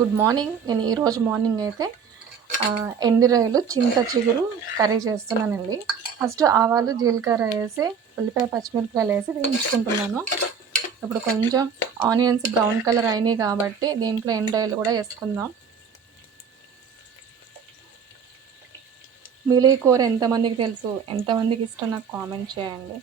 Good morning. నేను ఈరోజు morning అయితే ఎండు రొయ్యలు చింత చిగురు కర్రీ చేస్తున్నానండి. ఫస్ట్ ఆవాలు జీలకర్ర వేసి ఉల్లిపాయ పచ్చిమిరపకాయలు వేసి వేయించుకుంటున్నాను. ఇప్పుడు కొంచెం ఆనియన్స్ బ్రౌన్ కలర్ అయినాయి కాబట్టి దీంట్లో ఎండు రొయ్యలు కూడా వేసుకుందాం. మీలో ఈ కూర ఎంతమందికి తెలుసు, ఎంతమందికి ఇష్టం నాకు కామెంట్ చేయండి.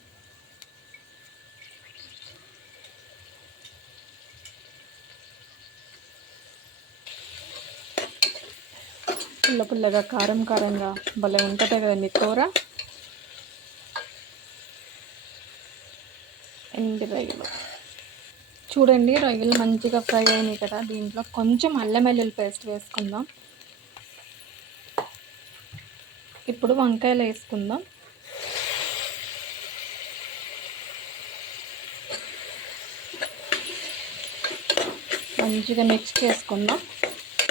పుల్లగా కారంగా భలే ఉంటుంది కదండి కూర. ఎండు రొయ్యలు చూడండి, రొయ్యలు మంచిగా ఫ్రై అయినాయి కదా. దీంట్లో కొంచెం అల్లం వెల్లుల్లి పేస్ట్ వేసుకుందాం. ఇప్పుడు వంకాయలు వేసుకుందాం. మంచిగా మిక్స్ చేసుకుందాం.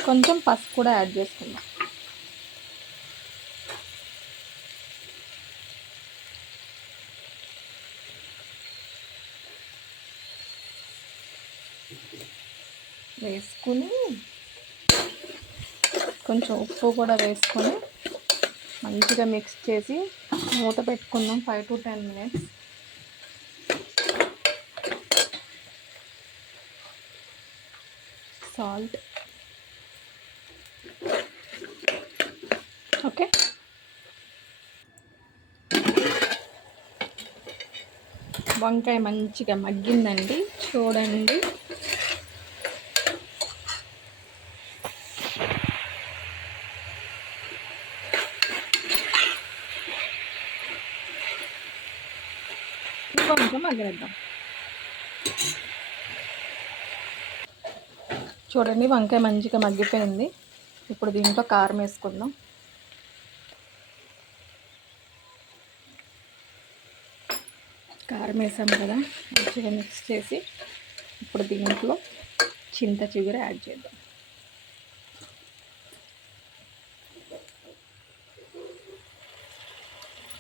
కొంచెం పసుపు కూడా యాడ్ చేసుకుందాం. వేసుకుని కొంచెం ఉప్పు కూడా వేసుకొని మంచిగా మిక్స్ చేసి మూత పెట్టుకుందాం 5 to 10 minutes. Salt okay. వంకాయ మంచిగా మగ్గిందండి, చూడండి. కొంచెం మగ్గనిద్దాం. చూడండి, వంకాయ మంచిగా మగ్గిపోయింది. ఇప్పుడు దీంట్లో కారం వేసుకుందాం. కారం వేసాం కదా, మంచిగా మిక్స్ చేసి ఇప్పుడు దీంట్లో చింత చిగురు యాడ్ చేద్దాం.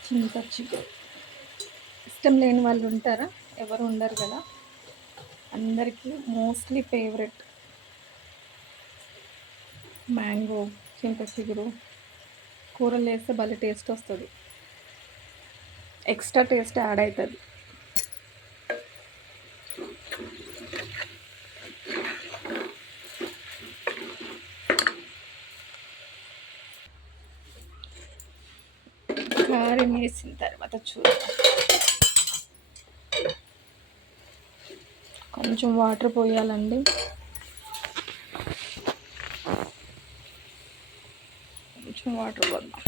చింత చిగురు ఇష్టం లేని వాళ్ళు ఉంటారా? ఎవరు ఉండరు కదా, అందరికీ మోస్ట్లీ ఫేవరెట్. మ్యాంగో చింత చిగురు కూరలు వేస్తే భలే టేస్ట్ వస్తుంది, ఎక్స్ట్రా టేస్ట్ యాడ్ అవుతుంది. కారం వేసిన తర్వాత చూద్దాం. కొంచెం వాటర్ పోయాలండి. కొంచెం వాటర్ పోద్దాం.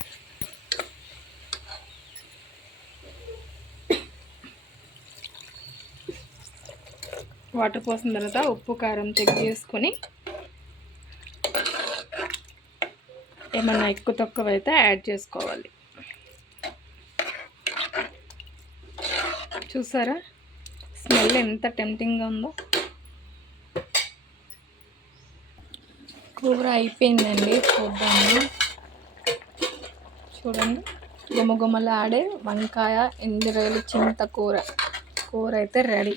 వాటర్ పోసిన తర్వాత ఉప్పు కారం చెక్ చేసుకొని ఏమన్నా ఎక్కువ తక్కువ అయితే యాడ్ చేసుకోవాలి. చూసారా స్మెల్ ఎంత టెంప్టింగ్గా ఉందో. కూర అయిపోయిందండి, చూద్దాము. చూడండి, గుమగుమలాడే వంకాయ ఎండు రొయ్యలు చింత కూర అయితే రెడీ.